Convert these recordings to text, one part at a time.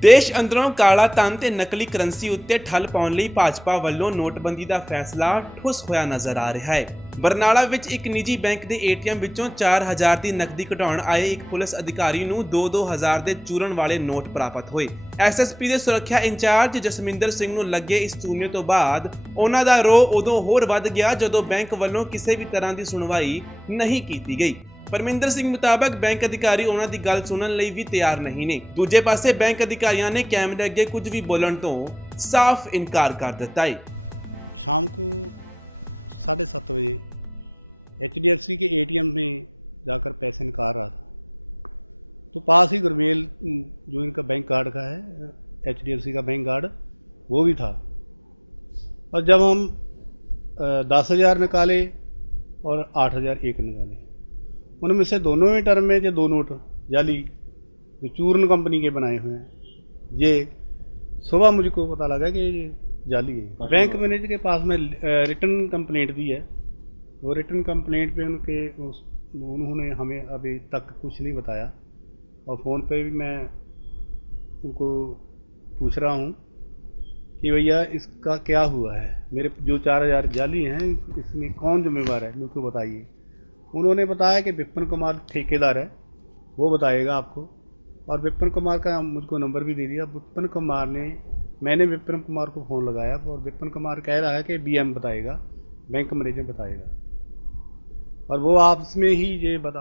ਦੇਸ਼ ਅੰਦਰੋਂ ਕਾਲਾ ਧਨ ਤੇ ਨਕਲੀ ਕਰੰਸੀ ਉੱਤੇ ਠੱਲ ਪਾਉਣ ਲਈ ਭਾਜਪਾ ਵੱਲੋਂ ਨੋਟਬੰਦੀ ਦਾ ਫੈਸਲਾ ਠੁਸ ਹੋਇਆ ਨਜ਼ਰ ਆ ਰਿਹਾ ਹੈ। ਬਰਨਾਲਾ ਵਿੱਚ ਇੱਕ ਨਿੱਜੀ ਬੈਂਕ ਦੇ ਏਟੀਐਮ ਵਿੱਚੋਂ 4000 ਦੀ ਨਕਦੀ ਕਢਾਉਣ ਆਏ ਇੱਕ ਪੁਲਿਸ ਅਧਿਕਾਰੀ ਨੂੰ 2-2000 ਦੇ ਚੂਰਨ ਵਾਲੇ ਨੋਟ ਪ੍ਰਾਪਤ ਹੋਏ। ਐਸਐਸਪੀ ਦੇ ਸੁਰੱਖਿਆ ਇੰਚਾਰਜ ਜਸਮਿੰਦਰ ਸਿੰਘ ਨੂੰ ਲੱਗੇ ਇਸ ਚੂਨੇ ਤੋਂ ਬਾਅਦ ਉਹਨਾਂ ਦਾ ਰੋਹ ਉਦੋਂ ਹੋਰ ਵੱਧ ਗਿਆ ਜਦੋਂ ਬੈਂਕ ਵੱਲੋਂ ਕਿਸੇ ਵੀ ਤਰ੍ਹਾਂ ਦੀ ਸੁਣਵਾਈ ਨਹੀਂ ਕੀਤੀ ਗਈ। ਪਰਮਿੰਦਰ ਸਿੰਘ ਮੁਤਾਬਕ ਬੈਂਕ ਅਧਿਕਾਰੀ ਉਹਨਾਂ ਦੀ ਗੱਲ ਸੁਣਨ ਲਈ ਵੀ ਤਿਆਰ ਨਹੀਂ ਨੇ ਦੂਜੇ ਪਾਸੇ ਬੈਂਕ ਅਧਿਕਾਰੀਆਂ ਨੇ ਕੈਮਰੇ ਅੱਗੇ ਕੁਝ ਵੀ ਬੋਲਣ ਤੋਂ ਸਾਫ਼ ਇਨਕਾਰ ਕਰ ਦਿੱਤਾ ਹੈ शाम को साढ़े सात बजे एच के एटीएम में जाकर पैसे निकाल रहा था तो पास ही गुरमेल जो इनका बैंक कार्ड का है एच का बैंक कार्ड वो भी था और जब हम दस हज़ार निकाले और आठ हज़ार एक निकाले उनमें से दोनों ही टर्म में जो दो नोट जाली जो चूर्ण कंपनी के बनाए हुए हैं। ये सुबह मुझको पता लगा कि ये जाली है। बैंक मैनेजर के पास में रिटर्न कंप्लेंट दी है। वो रिटर्न कंप्लेंट पे उनके उस उन्होंने हमें अभी तक कुछ नहीं बताया। और फ़ोन पे भी मैं उनको पूछ रहा हूँ कि भैया इसका क्या हुआ है? मेरे जो चार हज़ार जाली हैं इसमें कौन जिम्मेवार है? मुझको बताइए। उन्होंने बताया कि विपिन कुमार ठेकेदार है। वो बताएगा आपको। और विपिन कुमार का मुझको नंबर भी दे दिया। विपिन कुमार ने, मैंने विपिन कुमार को फ़ोन लगाया और विपिन कुमार कह रहा है कि बीएम बताएगा, बैंक मैनेजर बताएगा। और वो आपस में ही ये बता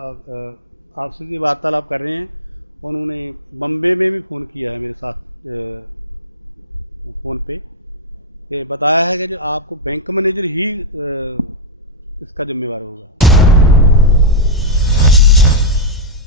आपसे ये वार्तालाप कर रहे हैं। उन्होंने बम्बे में भी फ़ोन किया है मेरे साथ फ़ोन पे। ये बताया है कि जो आपको बैंक मैनेजर ही इसका जिम्मेवार होगा।